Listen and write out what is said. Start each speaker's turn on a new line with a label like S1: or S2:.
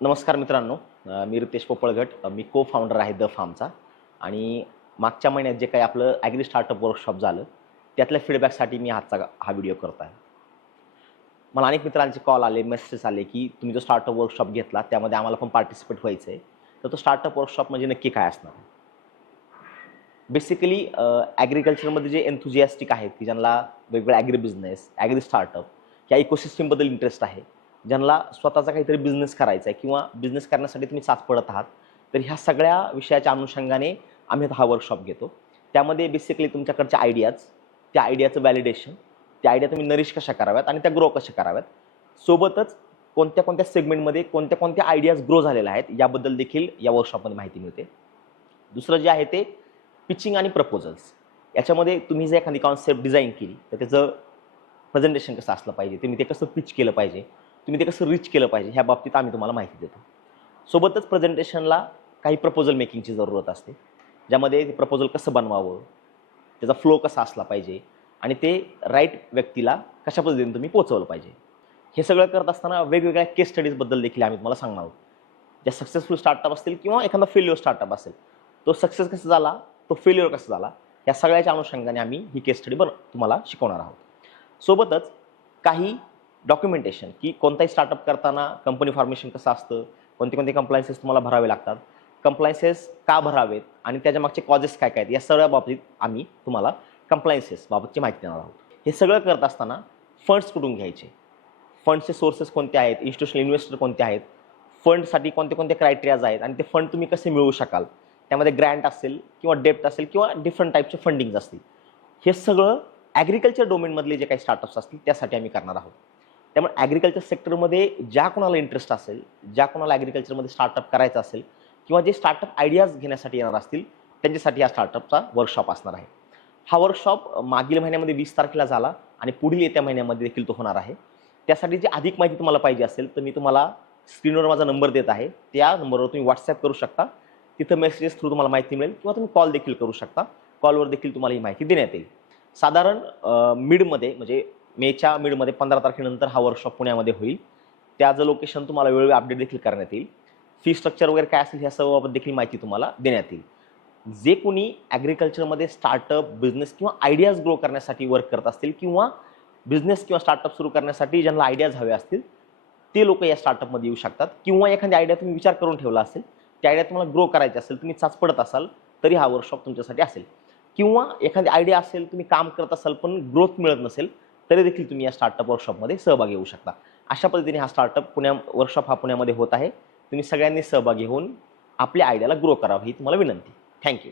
S1: नमस्कार मित्रांनो. मी रितेश पोपळगट मी को फाउंडर आहे द फार्मचा आणि मागच्या महिन्यात जे काही आपलं ॲग्री स्टार्टअप वर्कशॉप झालं त्यातल्या फीडबॅकसाठी मी आजचा हा व्हिडिओ करत आहे. मला अनेक मित्रांचे कॉल आले मेसेजेस आले की तुम्ही जो स्टार्टअप वर्कशॉप घेतला त्यामध्ये आम्हाला पण पार्टिसिपेट व्हायचं आहे तर तो स्टार्टअप वर्कशॉप म्हणजे नक्की काय असणार? बेसिकली ॲग्रिकल्चरमध्ये जे एन्थुजियास्टिक आहेत की ज्यांना वेगवेगळ्या ॲग्री बिझनेस ॲग्री स्टार्टअप या इकोसिस्टीमबद्दल इंटरेस्ट आहे ज्यांना स्वतःचा काहीतरी बिझनेस करायचा आहे किंवा बिझनेस करण्यासाठी तुम्ही साथ पडत आहात तर ह्या सगळ्या विषयाच्या अनुषंगाने आम्ही आता हा वर्कशॉप घेतो. त्यामध्ये बेसिकली तुमच्याकडच्या आयडियाज त्या आयडियाचं व्हॅलिडेशन त्या आयडिया तुम्ही नरिश कशा कराव्यात आणि त्या ग्रो कशा कराव्यात. सोबतच कोणत्या कोणत्या सेगमेंटमध्ये कोणत्या कोणत्या आयडियाज ग्रो झालेल्या आहेत याबद्दल देखील या वर्कशॉपमध्ये माहिती मिळते. दुसरं जे आहे ते पिचिंग आणि प्रपोजल्स याच्यामध्ये तुम्ही जर एखादी कॉन्सेप्ट डिझाईन केली तर त्याचं प्रेझेंटेशन कसं असलं पाहिजे तुम्ही ते कसं पिच केलं पाहिजे तुम्ही ते कसं रीच केलं पाहिजे ह्या बाबतीत आम्ही तुम्हाला माहिती देतो. सोबतच प्रेझेंटेशनला काही प्रपोजल मेकिंगची जरूरत असते ज्यामध्ये प्रपोजल कसं बनवावं त्याचा फ्लो कसा असला पाहिजे आणि ते राईट व्यक्तीला कशा पद्धतीने तुम्ही पोचवलं पाहिजे. हे सगळं करत असताना वेगवेगळ्या केस स्टडीजबद्दल देखील आम्ही तुम्हाला सांगणार आहोत. ज्या सक्सेसफुल स्टार्टअप असतील किंवा एखादा फेल्युअर स्टार्टअप असेल तो सक्सेस कसा झाला तो फेल्युअर कसा झाला या सगळ्याच्या अनुषंगाने आम्ही ही केस स्टडी बन तुम्हाला शिकवणार आहोत. सोबतच काही डॉक्युमेंटेशन की कोणताही स्टार्टअप करताना कंपनी फॉर्मेशन कसं असतं कोणते कोणते कंप्लायन्सेस तुम्हाला भरावे लागतात कंप्लायन्सेस का भरावेत आणि त्याच्या मागचे कॉजेस काय काय आहेत या सगळ्या बाबतीत आम्ही तुम्हाला कंप्लायन्सेस बाबतची माहिती देणार आहोत. हे सगळं करत असताना फंड्स कुठून घ्यायचे? फंडचे सोर्सेस कोणते आहेत इन्स्टिट्यूशनल इन्व्हेस्टर कोणते आहेत फंडसाठी कोणते कोणते क्रायटेरियाज आहेत आणि ते फंड तुम्ही कसे मिळवू शकाल? त्यामध्ये ग्रँट असेल किंवा डेप्ट असेल किंवा डिफरंट टाईपचे फंडिंग्ज असतील. हे सगळं ॲग्रिकल्चर डोमेनमधले जे काही स्टार्टअप्स असतील त्यासाठी आम्ही करणार आहोत. त्यामुळे ॲग्रिकल्चर सेक्टरमध्ये ज्या कोणाला इंटरेस्ट असेल ज्या कोणाला ॲग्रिकल्चरमध्ये स्टार्टअप करायचं असेल किंवा जे स्टार्टअप आयडियाज घेण्यासाठी येणार असतील त्यांच्यासाठी हा स्टार्टअपचा वर्कशॉप असणार आहे. हा वर्कशॉप मागील महिन्यामध्ये वीस तारखेला झाला आणि पुढील येत्या महिन्यामध्ये देखील तो होणार आहे. त्यासाठी जी अधिक माहिती तुम्हाला पाहिजे असेल तर मी तुम्हाला स्क्रीनवर माझा नंबर देत आहे. त्या नंबरवर तुम्ही व्हॉट्सअप करू शकता. तिथं मेसेजेस थ्रू तुम्हाला माहिती मिळेल किंवा तुम्ही कॉल देखील करू शकता. कॉलवर देखील तुम्हाला ही माहिती देण्यात येईल. साधारण मिडमध्ये म्हणजे मेच्या मिडमध्ये पंधरा तारखेनंतर हा वर्कशॉप पुण्यामध्ये होईल. त्याचं लोकेशन तुम्हाला वेळोवेळी अपडेट देखील करण्यात येईल. फी स्ट्रक्चर वगैरे काय असेल ह्या सर्वबाबत देखील माहिती तुम्हाला देण्यात येईल. जे कोणी ॲग्रिकल्चरमध्ये स्टार्टअप बिझनेस किंवा आयडियाज ग्रो करण्यासाठी वर्क करत असतील किंवा बिझनेस किंवा स्टार्टअप सुरू करण्यासाठी ज्यांना आयडियाज हवे असतील ते लोक या स्टार्टअपमध्ये येऊ शकतात. किंवा एखादी आयडिया तुम्ही विचार करून ठेवला असेल त्या आयडिया तुम्हाला ग्रो करायची असेल तुम्ही चाच पडत असाल तरी हा वर्कशॉप तुमच्यासाठी असेल. किंवा एखादी आयडिया असेल तुम्ही काम करत असाल पण ग्रोथ मिळत नसेल तरी देखील तुम्ही या स्टार्टअप वर्कशॉपमध्ये सहभागी होऊ शकता. अशा पद्धतीने हा स्टार्टअप पुण्या वर्कशॉप हा पुण्यामध्ये होत आहे. तुम्ही सगळ्यांनी सहभागी होऊन आपल्या आयडियाला ग्रो करावं ही तुम्हाला विनंती. थँक्यू